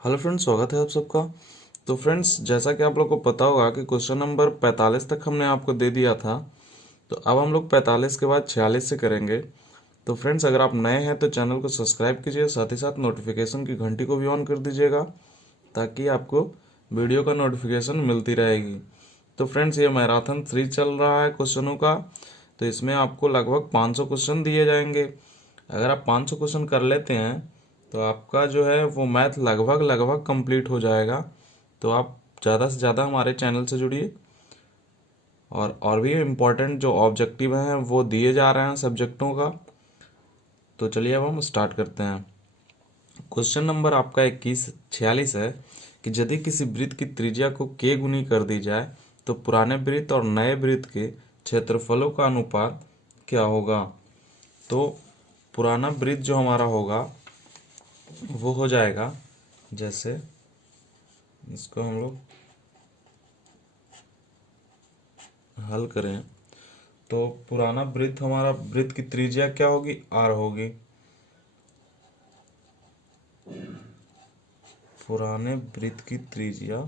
Hello friends, स्वागत है आप सबका। तो फ्रेंड्स, जैसा कि आप लोग को पता होगा कि क्वेश्चन नंबर 45 तक हमने आपको दे दिया था। तो अब हम लोग 45 के बाद 46 से करेंगे। तो फ्रेंड्स, अगर आप नए हैं तो चैनल को सब्सक्राइब कीजिए, साथ ही साथ नोटिफिकेशन की घंटी को भी ऑन कर दीजिएगा ताकि आपको वीडियो का नोटिफिकेशन मिलती रहेगी। तो फ्रेंड्स, ये मैराथन 3 चल रहा है क्वेश्चनों का। तो इसमें आपको लगभग 500 क्वेश्चन दिए जाएंगे। अगर आप 500 क्वेश्चन कर लेते हैं तो आपका जो है वो मैथ लगभग लगभग कंप्लीट हो जाएगा। तो आप ज़्यादा से ज़्यादा हमारे चैनल से जुड़िए। और भी इम्पोर्टेंट जो ऑब्जेक्टिव हैं वो दिए जा रहे हैं सब्जेक्टों का। तो चलिए अब हम स्टार्ट करते हैं। क्वेश्चन नंबर आपका 46 है कि यदि किसी वृत्त की त्रिज्या को k गुनी कर दी जाए तो पुराने वृत्त और नए वृत्त के क्षेत्रफलों का अनुपात क्या होगा। तो पुराना वृत्त जो हमारा होगा वो हो जाएगा, जैसे इसको हम लोग हल करें तो पुराना वृत्त हमारा वृत्त की त्रिज्या क्या होगी, r होगी। पुराने वृत्त की त्रिज्या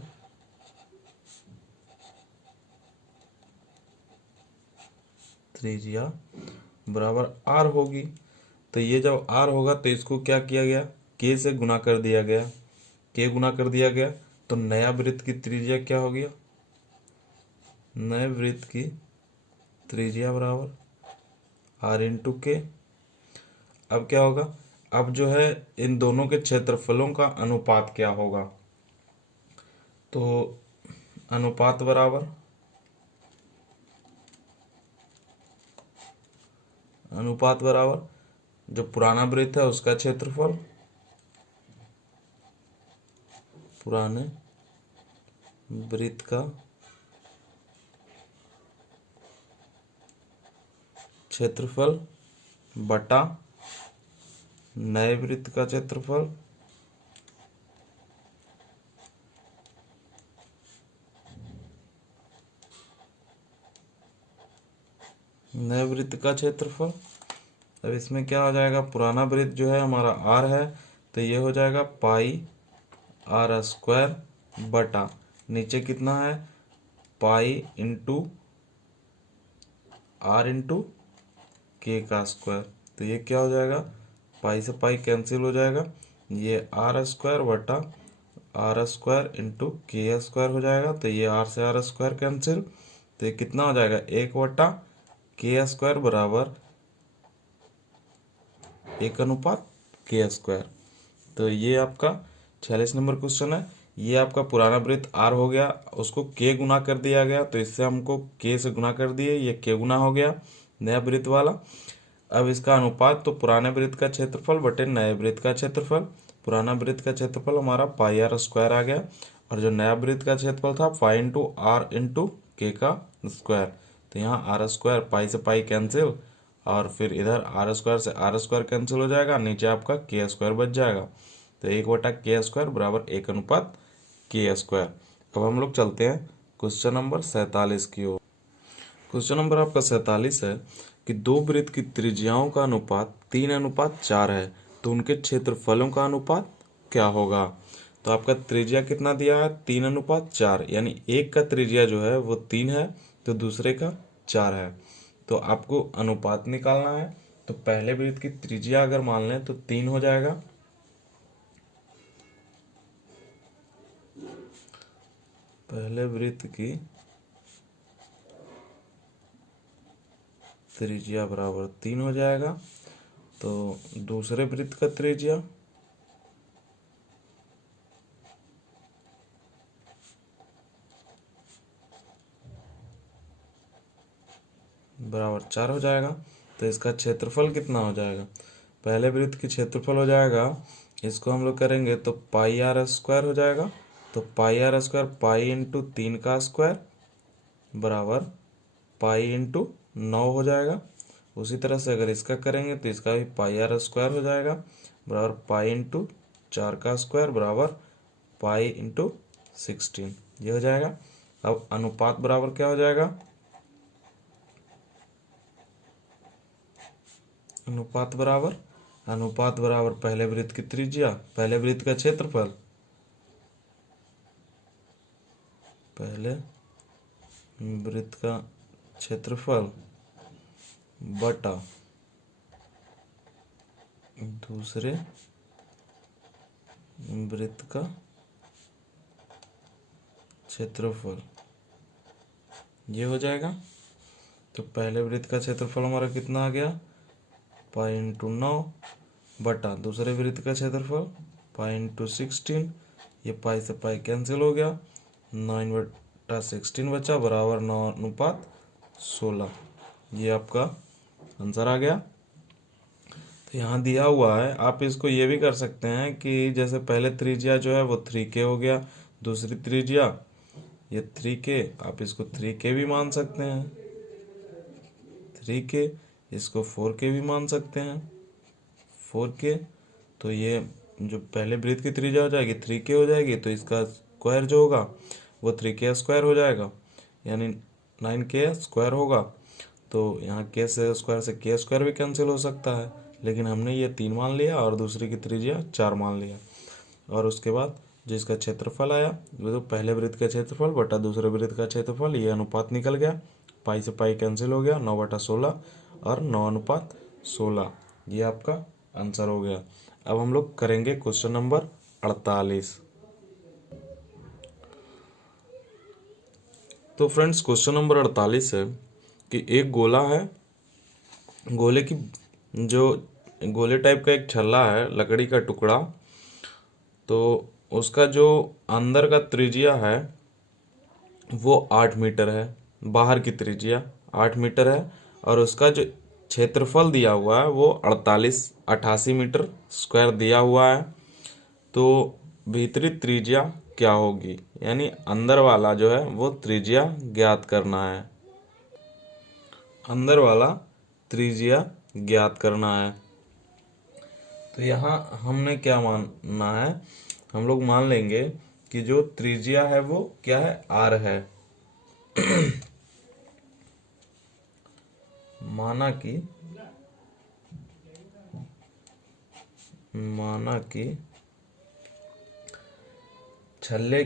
बराबर r होगी। तो ये जब r होगा तो इसको क्या किया गया, k से गुना कर दिया गया। k गुना कर दिया गया तो नया वृत्त की त्रिज्या क्या हो गया, नए वृत्त की त्रिज्या बराबर r इंटू के। अब क्या होगा, अब जो है इन दोनों के क्षेत्रफलों का अनुपात क्या होगा। तो अनुपात बराबर जो पुराना वृत्त है उसका क्षेत्रफल, पुराने वृत्त का क्षेत्रफल बटा नए वृत्त का क्षेत्रफल नए वृत्त का क्षेत्रफल। अब इसमें क्या हो जाएगा, पुराना वृत्त जो है हमारा r है तो ये हो जाएगा पाई r स्क्वायर बटा नीचे कितना है, पाई इंटू r इंटू के का स्क्वायर। तो ये क्या हो जाएगा, पाई से पाई कैंसिल हो जाएगा, ये r स्क्वायर बटा r स्क्वायर इंटू के स्क्वायर हो जाएगा। तो ये r से r स्क्वायर कैंसिल, तो ये कितना हो जाएगा, 1/के स्क्वायर बराबर 1/के स्क्वायर। तो ये आपका 46 नंबर क्वेश्चन है। ये आपका पुराना वृत्त r हो गया, उसको k गुना कर दिया गया तो इससे हमको k से गुना कर दिए, ये k गुना हो गया नया वृत्त वाला। अब इसका अनुपात तो पुराने वृत्त का क्षेत्रफल बटे नए वृत्त का क्षेत्रफल। पुराना वृत्त का क्षेत्रफल हमारा पाई r स्क्वायर आ गया और जो नया वृत्त का क्षेत्रफल था पाई इंटू r इंटू के का स्क्वायर। तो यहाँ r स्क्वायर पाई से पाई कैंसिल और फिर इधर r स्क्वायर से r स्क्वायर कैंसिल हो जाएगा, नीचे आपका के स्क्वायर बच जाएगा। तो 1/के स्क्वायर बराबर 1/के स्क्वायर। अब हम लोग चलते हैं क्वेश्चन नंबर 47 की ओर। क्वेश्चन नंबर आपका 47 है कि दो वृत्त की त्रिज्याओं का अनुपात 3:4 है तो उनके क्षेत्रफलों का अनुपात क्या होगा। तो आपका त्रिज्या कितना दिया है, 3:4, यानी एक का त्रिज्या जो है वो 3 है तो दूसरे का 4 है। तो आपको अनुपात निकालना है। तो पहले वृत्त की त्रिज्या अगर मान लें तो 3 हो जाएगा, पहले वृत्त की त्रिज्या बराबर 3 हो जाएगा। तो दूसरे वृत्त का त्रिज्या बराबर 4 हो जाएगा। तो इसका क्षेत्रफल कितना हो जाएगा, पहले वृत्त की क्षेत्रफल हो जाएगा, इसको हम लोग करेंगे तो पाई r स्क्वायर हो जाएगा। तो पाई r स्क्वायर पाई इंटू 3 का स्क्वायर बराबर पाई इंटू 9 हो जाएगा। उसी तरह से अगर इसका करेंगे तो इसका भी पाई r स्क्वायर हो जाएगा बराबर पाई इंटू 4 का स्क्वायर बराबर पाई इंटू 16, ये हो जाएगा। अब अनुपात बराबर क्या हो जाएगा, अनुपात बराबर पहले वृत्त की त्रिज्या, पहले वृत्त का क्षेत्रफल पहले वृत्त का क्षेत्रफल बटा दूसरे वृत्त का क्षेत्रफल, ये हो जाएगा। तो पहले वृत्त का क्षेत्रफल हमारा कितना आ गया, पाई इंटू 9 बटा दूसरे वृत्त का क्षेत्रफल पाई इंटू 16। ये पाई से पाई कैंसिल हो गया, 9/16 बचा बराबर 9:16। ये आपका आंसर आ गया। तो यहाँ दिया हुआ है, आप इसको ये भी कर सकते हैं कि जैसे पहले त्रिज्या जो है वो 3K हो गया, दूसरी त्रिज्या ये 3K, आप इसको 3K भी मान सकते हैं, 3K, इसको 4K भी मान सकते हैं, 4K। तो ये जो पहले वृत्त की त्रिज्या हो जाएगी 3K हो जाएगी, तो इसका स्क्वायर जो होगा वो 3K स्क्वायर हो जाएगा, यानी 9K स्क्वायर होगा। तो यहाँ K से स्क्वायर से K स्क्वायर भी कैंसिल हो सकता है, लेकिन हमने ये 3 मान लिया और दूसरी की त्रिज्या 4 मान लिया। और उसके बाद जो इसका क्षेत्रफल आया वो तो पहले वृत्त का क्षेत्रफल बटा दूसरे वृत्त का क्षेत्रफल, ये अनुपात निकल गया, पाई से पाई कैंसिल हो गया, 9/16 और 9:16, ये आपका आंसर हो गया। अब हम लोग करेंगे क्वेश्चन नंबर 48। तो फ्रेंड्स क्वेश्चन नंबर 48 है कि एक गोला है, गोले की जो गोले टाइप का एक छल्ला है, लकड़ी का टुकड़ा, तो उसका जो अंदर का त्रिज्या है वो 8 मीटर है, बाहर की त्रिज्या 8 मीटर है, और उसका जो क्षेत्रफल दिया हुआ है वो 88 मीटर स्क्वायर दिया हुआ है। तो भीतरी त्रिज्या क्या होगी, यानी अंदर वाला जो है वो त्रिज्या ज्ञात करना है, अंदर वाला त्रिज्या ज्ञात करना है। तो यहाँ हमने क्या मानना है, हम लोग मान लेंगे कि जो त्रिज्या है वो क्या है, R है। माना कि छल्ले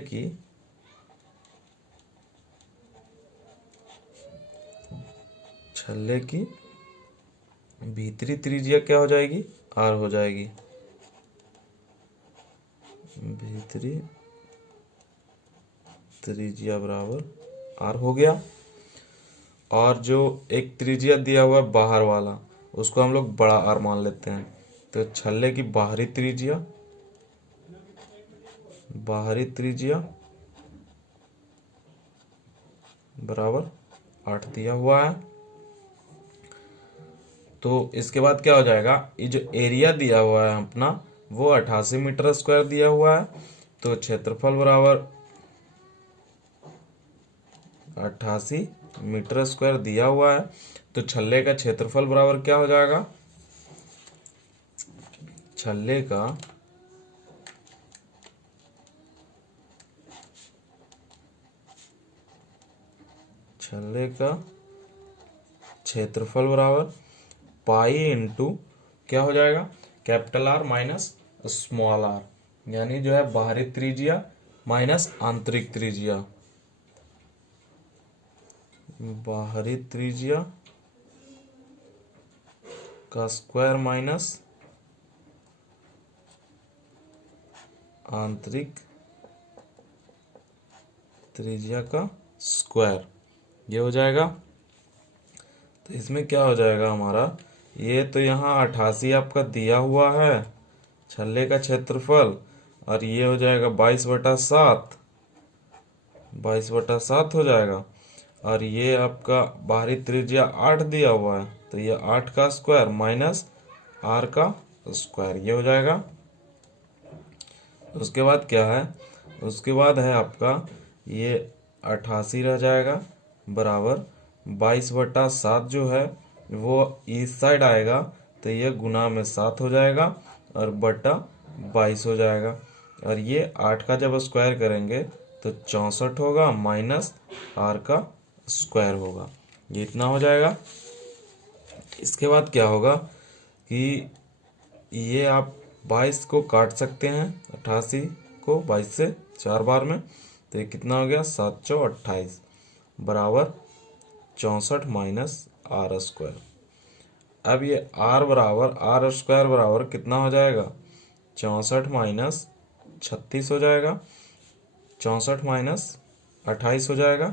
की भीतरी त्रिज्या क्या हो जाएगी, R हो जाएगी, भीतरी त्रिज्या बराबर R हो गया। और जो एक त्रिज्या दिया हुआ है बाहर वाला, उसको हम लोग बड़ा R मान लेते हैं। तो छल्ले की बाहरी त्रिज्या बराबर 8 दिया हुआ है। तो इसके बाद क्या हो जाएगा, ये जो एरिया दिया हुआ है अपना वो 88 मीटर स्क्वायर दिया हुआ है। तो क्षेत्रफल बराबर 88 मीटर स्क्वायर दिया हुआ है। तो छल्ले का क्षेत्रफल बराबर क्या हो जाएगा, छल्ले का क्षेत्रफल बराबर पाई इंटू क्या हो जाएगा, capital R minus small r, यानी जो है बाहरी त्रिज्या माइनस आंतरिक त्रिज्या, बाहरी त्रिज्या का स्क्वायर माइनस आंतरिक त्रिज्या का स्क्वायर, ये हो जाएगा। तो इसमें क्या हो जाएगा हमारा, ये तो यहाँ 88 आपका दिया हुआ है छल्ले का क्षेत्रफल, और ये हो जाएगा 22/7, 22/7 हो जाएगा। और ये आपका बाहरी त्रिज्या 8 दिया हुआ है, तो ये 8 का स्क्वायर माइनस R का स्क्वायर, ये हो जाएगा। उसके बाद क्या है, उसके बाद है आपका ये 88 रह जाएगा बराबर 22/7 जो है वो इस साइड आएगा, तो ये गुना में 7 हो जाएगा और बटा 22 हो जाएगा। और ये 8 का जब स्क्वायर करेंगे तो 64 होगा माइनस R का स्क्वायर होगा, ये इतना हो जाएगा। इसके बाद क्या होगा कि ये आप 22 को काट सकते हैं, 88 को 22 से 4 बार में, तो ये कितना हो गया 728 बराबर 64 माइनस आर स्क्वायर। अब ये आर बराबर आर स्क्वायर बराबर कितना हो जाएगा 64 माइनस 36 हो जाएगा, 64 माइनस 28 हो जाएगा,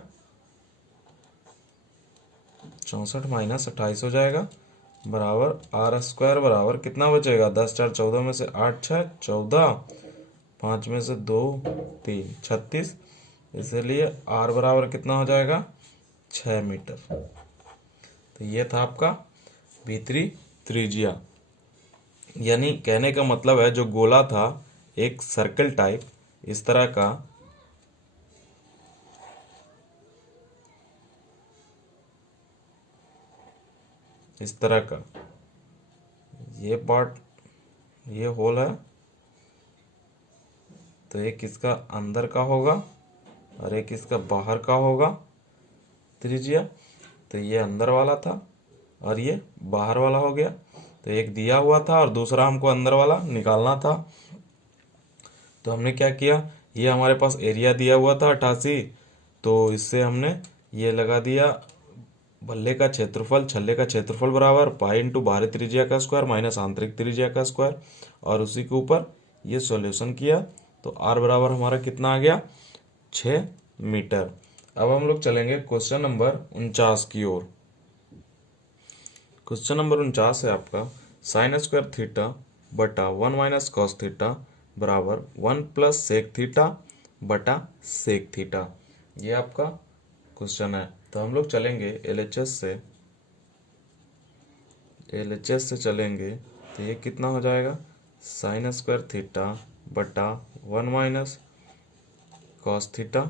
64 माइनस 28 हो जाएगा बराबर आर स्क्वायर बराबर कितना बचेगा 10 4 14 में से 8 6 14, 5 में से 2 3 36, इसलिए आर बराबर कितना हो जाएगा 6 मीटर। तो ये था आपका भीतरी त्रिज्या। यानी कहने का मतलब है जो गोला था एक सर्कल टाइप इस तरह का, इस तरह का ये पार्ट, ये होल है, तो एक इसका अंदर का होगा और एक इसका बाहर का होगा त्रिज्या। तो ये अंदर वाला था और ये बाहर वाला हो गया। तो एक दिया हुआ था और दूसरा हमको अंदर वाला निकालना था। तो हमने क्या किया, ये हमारे पास एरिया दिया हुआ था 88, तो इससे हमने ये लगा दिया बल्ले का क्षेत्रफल छल्ले का क्षेत्रफल बराबर पाई इंटू बाहरी त्रिज्या का स्क्वायर माइनस आंतरिक त्रिज्या का स्क्वायर, और उसी के ऊपर ये सॉल्यूशन किया। तो आर बराबर हमारा कितना आ गया 6 मीटर। अब हम लोग चलेंगे क्वेश्चन नंबर 49 की ओर। क्वेश्चन नंबर 49 है आपका साइन स्क्वायर थीटा बटा 1 माइनस कॉस थीटा बराबर 1 प्लस सेक थीटा बटा सेक थीटा। ये आपका क्वेश्चन है। तो हम लोग चलेंगे एलएचएस से चलेंगे। तो ये कितना हो जाएगा साइन स्क्वायर थीटा बटा 1 माइनस कॉस थीटा।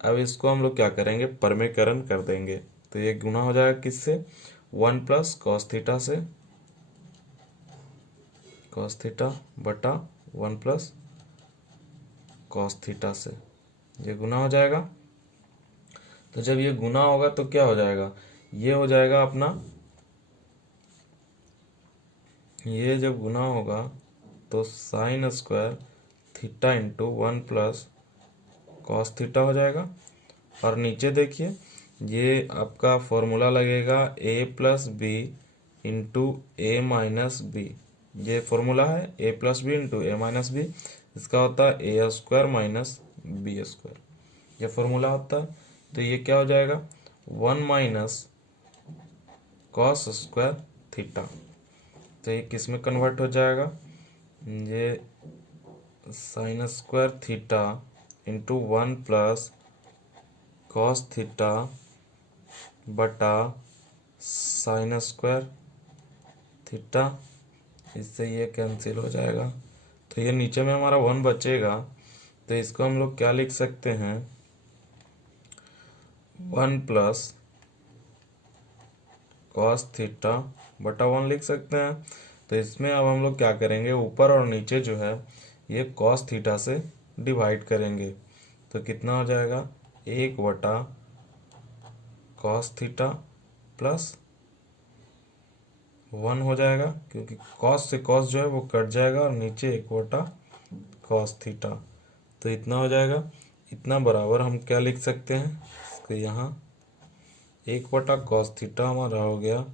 अब इसको हम लोग क्या करेंगे परमेकरण कर देंगे। तो ये गुना हो जाएगा किससे 1 प्लस कॉस थीटा से, कॉस थीटा बटा 1 प्लस कॉस थीटा से, ये गुना हो जाएगा। तो जब ये गुना होगा तो क्या हो जाएगा, ये हो जाएगा अपना, ये जब गुना होगा तो sine square theta into 1 plus cos theta हो जाएगा। और नीचे देखिए ये आपका फॉर्मूला लगेगा ए प्लस बी इंटू ए माइनस बी। ये फॉर्मूला है ए प्लस बी इंटू ए माइनस बी, इसका होता है ए स्क्वायर माइनस बी स्क्वायर, ये फॉर्मूला होता है। तो ये क्या हो जाएगा 1 माइनस कॉस स्क्वायर थीटा। तो ये किस में कन्वर्ट हो जाएगा, ये sine square theta into 1 plus cos theta बटा साइन स्क्वायर थीटा, इससे ये कैंसिल हो जाएगा। तो ये नीचे में हमारा 1 बचेगा। तो इसको हम लोग क्या लिख सकते हैं 1 प्लस कॉस थीटा बटा 1 लिख सकते हैं। तो इसमें अब हम लोग क्या करेंगे ऊपर और नीचे जो है ये कॉस थीटा से डिवाइड करेंगे। तो कितना हो जाएगा 1 बटा कॉस थीटा प्लस 1 हो जाएगा, क्योंकि कॉस से कॉस जो है वो कट जाएगा और नीचे 1 बटा कॉस थीटा। तो इतना हो जाएगा, इतना बराबर हम क्या लिख सकते हैं इसको यहाँ 1 बटा कॉस थीटा हमारा हो गया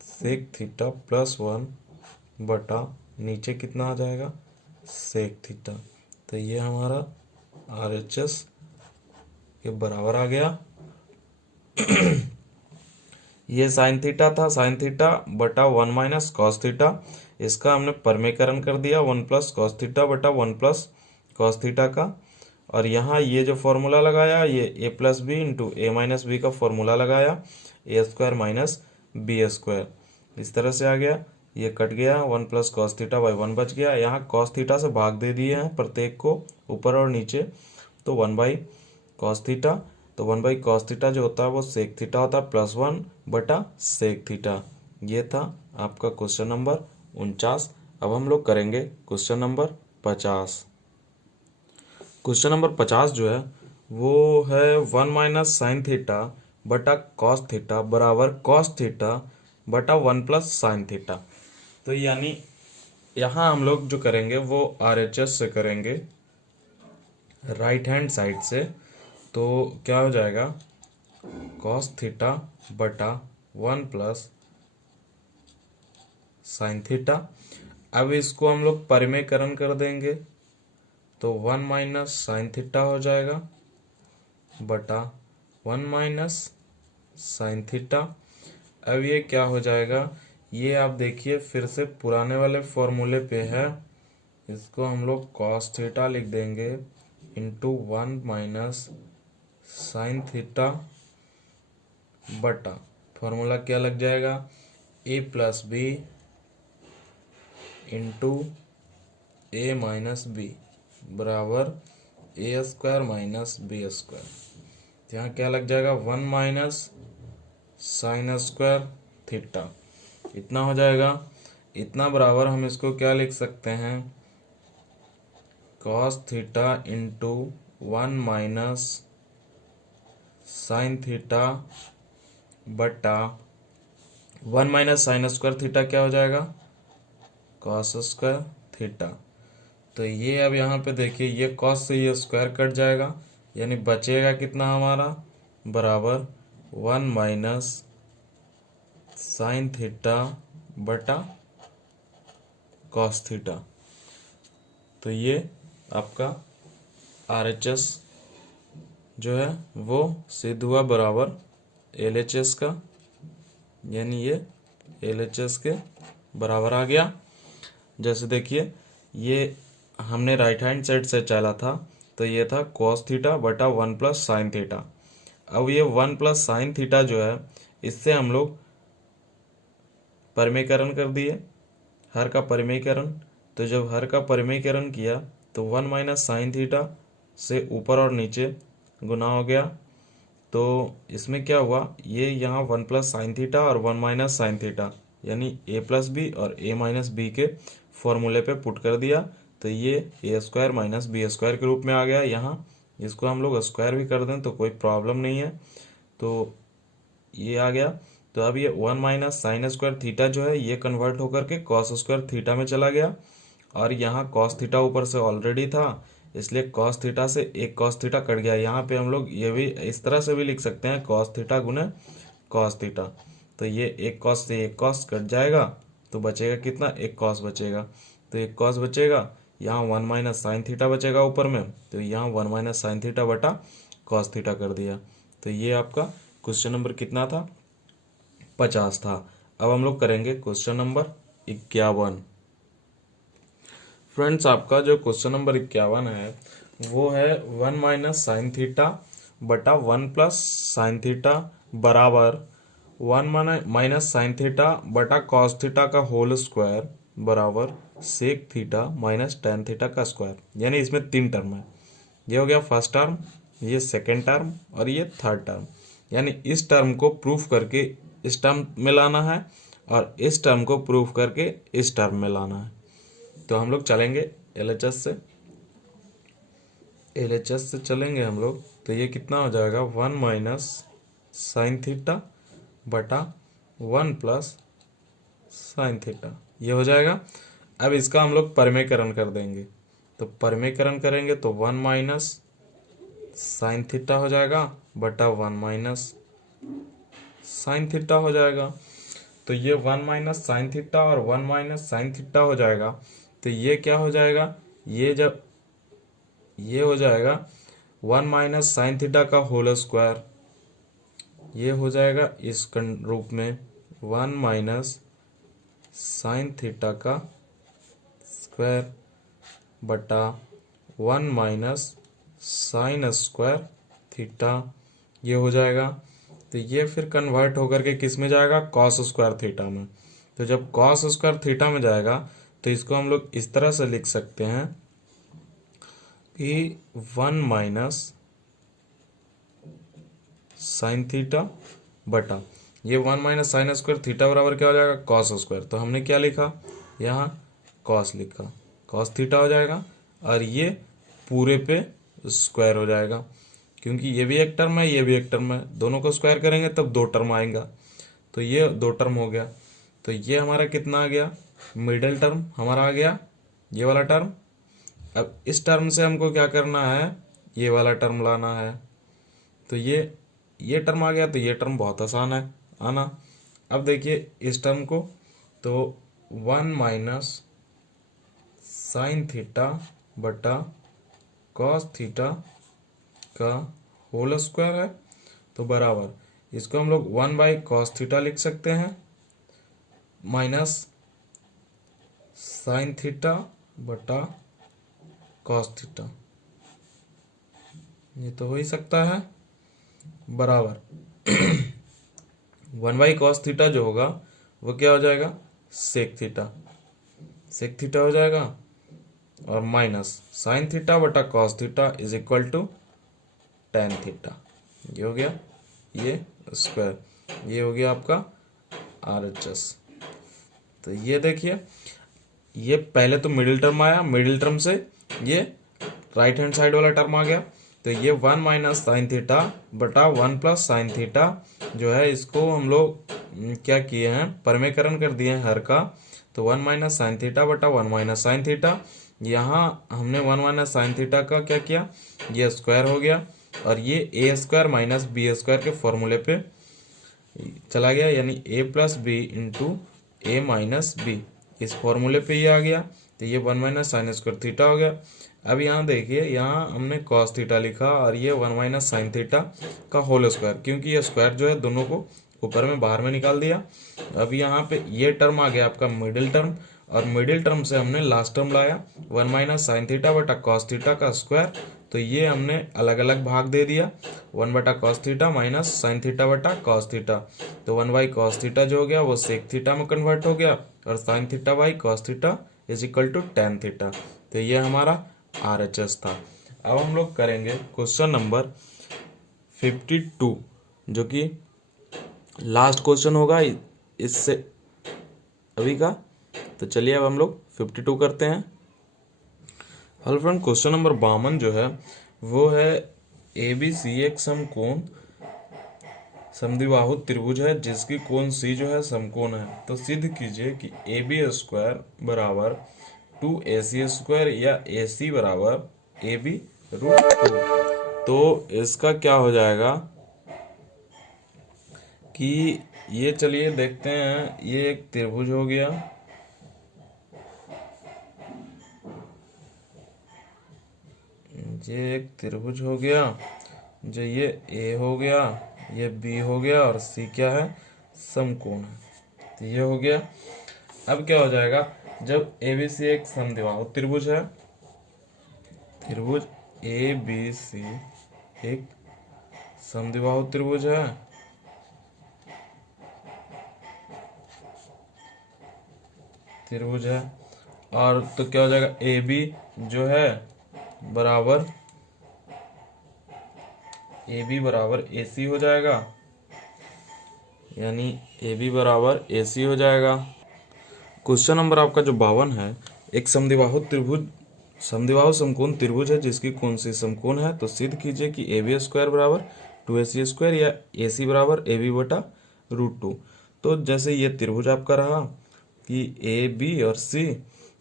सेक थीटा प्लस 1 बटा नीचे कितना आ जाएगा सेक थीटा। तो ये हमारा RHS के बराबर आ गया। ये साइन थीटा था, साइन थीटा बटा 1 माइनस कॉस थीटा, इसका हमने परमेकरण कर दिया 1 प्लस कॉस थीटा बटा 1 प्लस कॉस थीटा का। और यहाँ ये जो फॉर्मूला लगाया ये ए प्लस बी इंटू ए माइनस बी का फॉर्मूला लगाया ए स्क्वायर माइनस बी स्क्वायर, इस तरह से आ गया। ये कट गया 1 प्लस कॉस थीटा बाई 1 बच गया। यहाँ कॉस थीटा से भाग दे दिए हैं प्रत्येक को ऊपर और नीचे, तो 1 बाई कॉस थीटा, तो 1 बाई कॉस थीटा जो होता है वो सेक थीटा होता है प्लस 1 बटा सेक थीटा। ये था आपका क्वेश्चन नंबर 49। अब हम लोग करेंगे क्वेश्चन नंबर 50। क्वेश्चन नंबर 50 जो है वो है 1 माइनस साइन थीटा बटा कॉस थीटा बराबर कॉस थीटा बटा 1 प्लस साइन थीटा। तो यानी यहाँ हम लोग जो करेंगे वो RHS से करेंगे, राइट हैंड साइड से। तो क्या हो जाएगा कॉस थीटा बटा 1 प्लस साइन थीटा। अब इसको हम लोग परिमेयकरण कर देंगे तो 1 माइनस साइन थीटा हो जाएगा बटा 1 माइनस साइन थीटा। अब ये क्या हो जाएगा, ये आप देखिए फिर से पुराने वाले फॉर्मूले पे है, इसको हम लोग कॉस थीटा लिख देंगे इंटू 1 माइनस साइन थीटा बटा फॉर्मूला क्या लग जाएगा ए प्लस बी इंटू ए माइनस बी बराबर ए स्क्वायर माइनस बी स्क्वायर। यहाँ क्या लग जाएगा 1 माइनस साइन स्क्वायर थीटा, इतना हो जाएगा। इतना बराबर हम इसको क्या लिख सकते हैं cos theta into 1 minus sine theta बटा 1 माइनस साइन स्क्वायर थीटा क्या हो जाएगा कॉस स्क्वायर थीटा। तो ये अब यहाँ पे देखिए ये कॉस से ये स्क्वायर कट जाएगा, यानी बचेगा कितना हमारा बराबर 1 माइनस साइन थीटा बटा कॉस थीटा। तो ये आपका RHS जो है वो सिद्ध हुआ बराबर LHS का, यानी ये LHS के बराबर आ गया। जैसे देखिए ये हमने राइट हैंड साइड से चला था तो ये था कॉस थीटा बटा 1 प्लस साइन थीटा। अब ये 1 प्लस साइन थीटा जो है इससे हम लोग परिमेयकरण कर दिए, हर का परिमेयकरण। तो जब हर का परिमेयकरण किया तो 1 माइनस साइन थीटा से ऊपर और नीचे गुना हो गया। तो इसमें क्या हुआ, ये यहाँ 1 प्लस साइन थीटा और 1 माइनस साइन थीटा यानी ए प्लस बी और ए माइनस बी के फॉर्मूले पे पुट कर दिया तो ये ए स्क्वायर माइनस बी स्क्वायर के रूप में आ गया। यहाँ इसको हम लोग स्क्वायर भी कर दें तो कोई प्रॉब्लम नहीं है, तो ये आ गया। तो अब ये 1 माइनस साइन स्क्वायर थीटा जो है ये कन्वर्ट होकर के कॉस स्क्वायर थीटा में चला गया, और यहाँ कॉस थीटा ऊपर से ऑलरेडी था इसलिए कॉस थीटा से एक कॉस थीटा कट गया। यहाँ पे हम लोग ये भी इस तरह से भी लिख सकते हैं कॉस थीटा गुने कॉस थीटा। तो ये एक कॉस से एक कॉस कट जाएगा तो बचेगा कितना, एक कॉस बचेगा। तो एक कॉस बचेगा, यहाँ 1 माइनस साइन थीटा बचेगा ऊपर में, तो यहाँ 1 माइनस साइन थीटा बटा कॉस थीटा कर दिया। तो ये आपका क्वेश्चन नंबर कितना था 50 था। अब हम लोग करेंगे क्वेश्चन नंबर 51। फ्रेंड्स आपका जो क्वेश्चन नंबर 51 है वो है 1 माइनस साइन थीटा बटा 1 प्लस साइन थीटा बराबर 1 माइनस साइन थीटा बटा कॉस थीटा का होल स्क्वायर बराबर sec theta minus tan theta का स्क्वायर। यानी इसमें 3 टर्म है, ये हो गया फर्स्ट टर्म, ये सेकेंड टर्म और ये थर्ड टर्म। यानी इस टर्म को प्रूफ करके इस टर्म में लाना है और इस टर्म को प्रूफ करके इस टर्म में लाना है। तो हम लोग चलेंगे LHS से चलेंगे हम लोग। तो ये कितना हो जाएगा 1 माइनस साइन थीटा बटा 1 प्लस साइन थीटा, ये हो जाएगा। अब इसका हम लोग परिमेयकरण कर देंगे, तो परिमेयकरण करेंगे तो 1 माइनस साइन थीटा हो जाएगा बटा 1 माइनस साइन थीटा हो जाएगा। तो ये 1 माइनस साइन थीटा और 1 माइनस साइन थीटा हो जाएगा। तो ये क्या हो जाएगा, ये जब ये हो जाएगा 1 माइनस साइन थीटा का होल स्क्वायर, ये हो जाएगा इस रूप में 1 माइनस साइन थीटा का स्क्वायर बटा 1 माइनस साइन स्क्वायर थीटा, ये हो जाएगा। तो ये फिर कन्वर्ट होकर के किस में जाएगा, कॉस स्क्वायर थीटा में। तो जब कॉस स्क्वायर थीटा में जाएगा तो इसको हम लोग इस तरह से लिख सकते हैं कि 1 माइनस साइन थीटा बटा ये 1 माइनस साइन स्क्वायर थीटा बराबर क्या हो जाएगा, कॉस स्क्वायर। तो हमने क्या लिखा, यहाँ कॉस लिखा, कॉस थीटा हो जाएगा और ये पूरे पे स्क्वायर हो जाएगा, क्योंकि ये भी एक टर्म है ये भी एक टर्म है, दोनों को स्क्वायर करेंगे तब 2 टर्म आएगा। तो ये 2 टर्म हो गया। तो ये हमारा कितना आ गया, मिडिल टर्म हमारा आ गया ये वाला टर्म। अब इस टर्म से हमको क्या करना है, ये वाला टर्म लाना है। तो ये टर्म आ गया, तो ये टर्म बहुत आसान है आना। अब देखिए इस टर्म को, तो 1 माइनस साइन थीटा बटा कॉस थीटा का होल स्क्वायर है, तो बराबर इसको हम लोग 1 बाई कॉस थीटा लिख सकते हैं माइनस साइन थीटा बटा कॉस थीटा, ये तो हो ही सकता है, बराबर 1 बाई कॉस थीटा जो होगा वो क्या हो जाएगा, सेक थीटा हो जाएगा, और माइनस साइन थीटा बटा cos theta is equal to tan theta. ये हो गया ये स्क्वायर, ये हो गया आपका RHS। तो ये देखिए, ये पहले तो मिडिल टर्म आया, मिडिल टर्म से ये राइट हैंड साइड वाला टर्म आ गया, तो ये 1 माइनस साइन थीटा बटा 1 प्लस साइन थीटा जो है, इसको हम लोग क्या किए हैं, परमेकरण कर दिए हैं हर का। तो 1 माइनस साइन थीटा बटा 1 माइनस साइन थीटा, यहाँ हमने 1 माइनस साइन थीटा का क्या किया, ये स्क्वायर हो गया, और ये ए स्क्वायर माइनस बी स्क्वायर के फॉर्मूले पे चला गया, यानी ए प्लस बी इंटू ए माइनस बी, इस फॉर्मूले पे ये आ गया, तो ये 1 माइनस साइन स्क्वायर थीटा हो गया। अब यहाँ देखिए, यहाँ हमने कॉस थीटा लिखा और ये 1 माइनस साइन थीटा का होल स्क्वायर, क्योंकि ये स्क्वायर जो है दोनों को ऊपर में बाहर में निकाल दिया। अब यहाँ पे ये टर्म आ गया आपका मिडिल टर्म, और मिडिल टर्म से हमने लास्ट टर्म लाया 1 माइनस साइन थीटा बटा कॉस थीटा का स्क्वायर, तो ये हमने अलग अलग भाग दे दिया, 1 बटा cos theta minus sine theta बटा कॉस थीटा, तो 1 बाई कॉस थीटा जो हो गया वो सेक थीटा में कन्वर्ट हो गया, और sine theta by cos theta is equal to tan theta. तो ये हमारा RHS था। अब हम लोग करेंगे क्वेश्चन नंबर 52, जो कि लास्ट क्वेश्चन होगा इससे अभी का। तो चलिए अब हम लोग 52 करते हैं। हेलो फ्रेंड, क्वेश्चन नंबर 52 जो है वो है ABC एक समकोण समद्विबाहु त्रिभुज है जिसकी कोण C जो है समकोण है, तो सिद्ध कीजिए कि AB स्क्वायर बराबर 2AC स्क्वायर या AC बराबर AB रूट 2। तो इसका क्या हो जाएगा कि ये, चलिए देखते हैं, ये एक त्रिभुज हो गया, ये एक त्रिभुज हो गया, जो ये A हो गया, ये B हो गया, और C क्या है, समकोण है, तो ये हो गया। अब क्या हो जाएगा, जब ABC एक समद्विबाहु त्रिभुज है, त्रिभुज ABC एक समद्विबाहु त्रिभुज है, और तो क्या हो जाएगा, AB जो है बराबर AB बराबर AC हो जाएगा, यानी AB बराबर AC हो जाएगा। क्वेश्चन नंबर आपका जो 52 है, एक समद्विबाहु समकोण त्रिभुज है जिसकी कोण C समकोण है, तो सिद्ध कीजिए कि AB स्क्वायर बराबर 2AC स्क्वायर या AC बराबर AB बटा रूट 2। तो जैसे ये त्रिभुज आपका रहा कि AB और C,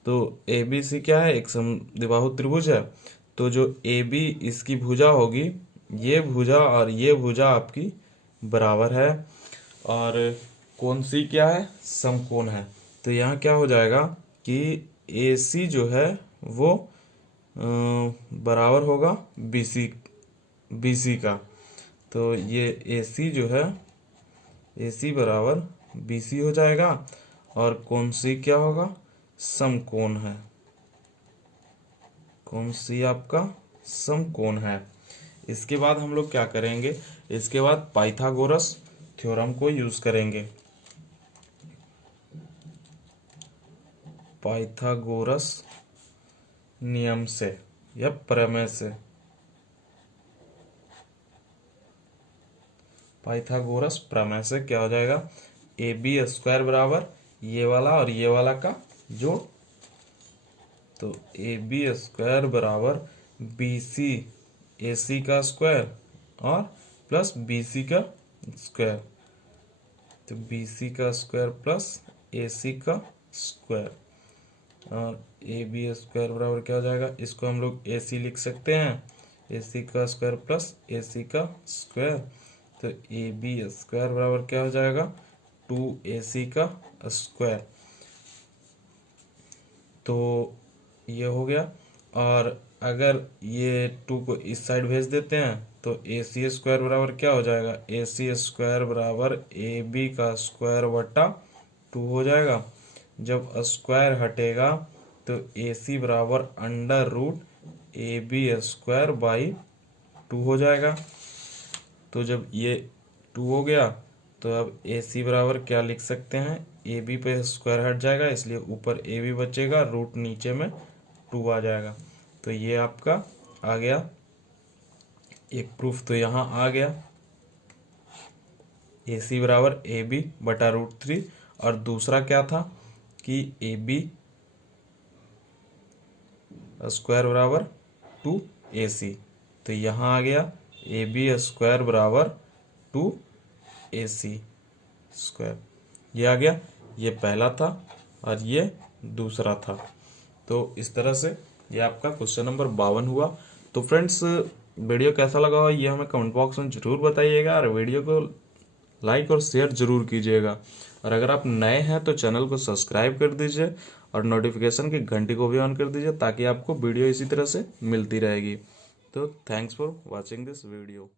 तो ABC क्या है, एक समद्विबाहु त्रिभुज है, तो जो AB इसकी भुजा होगी, ये भुजा और ये भुजा आपकी बराबर है, और कोण C क्या है, समकोण है, तो यहाँ क्या हो जाएगा कि AC जो है वो बराबर होगा BC का, तो ये AC जो है, AC बराबर BC हो जाएगा, और कोण C क्या होगा, समकोण है, कोण C आपका समकोण है। इसके बाद हम लोग क्या करेंगे, इसके बाद पाइथागोरस थ्योरम को यूज करेंगे, पाइथागोरस नियम से या प्रमेय से, पाइथागोरस प्रमेय से क्या हो जाएगा, AB स्क्वायर बराबर ये वाला और ये वाला का जोड़, तो AB स्क्वायर बराबर BC AC का स्क्वायर और प्लस BC का स्क्वायर, तो BC का स्क्वायर प्लस AC का स्क्वायर, और AB स्क्वायर बराबर क्या हो जाएगा, इसको हम लोग AC लिख सकते हैं, AC का स्क्वायर प्लस AC का स्क्वायर, तो AB स्क्वायर बराबर क्या हो जाएगा 2AC का स्क्वायर। तो ये हो गया। और अगर ये 2 को इस साइड भेज देते हैं तो AC स्क्वायर बराबर क्या हो जाएगा, AC स्क्वायर बराबर AB का स्क्वायर बटा 2 हो जाएगा। जब स्क्वायर हटेगा तो AC बराबर under root AB square by 2 हो जाएगा। तो जब ये 2 हो गया तो अब AC बराबर क्या लिख सकते हैं, AB पे स्क्वायर हट जाएगा इसलिए ऊपर AB बचेगा, रूट नीचे में 2 आ जाएगा। तो ये आपका आ गया एक प्रूफ, तो यहाँ आ गया AC बराबर AB बटा रूट 3। और दूसरा क्या था कि AB स्क्वायर बराबर 2AC, तो यहाँ आ गया AB स्क्वायर बराबर 2AC स्क्वायर, ये आ गया। ये पहला था और ये दूसरा था। तो इस तरह से ये आपका क्वेश्चन नंबर 52 हुआ। तो फ्रेंड्स वीडियो कैसा लगा हो ये हमें कमेंट बॉक्स में ज़रूर बताइएगा, और वीडियो को लाइक और शेयर ज़रूर कीजिएगा। और अगर आप नए हैं तो चैनल को सब्सक्राइब कर दीजिए और नोटिफिकेशन की घंटी को भी ऑन कर दीजिए ताकि आपको वीडियो इसी तरह से मिलती रहेगी। तो thanks for watching this video.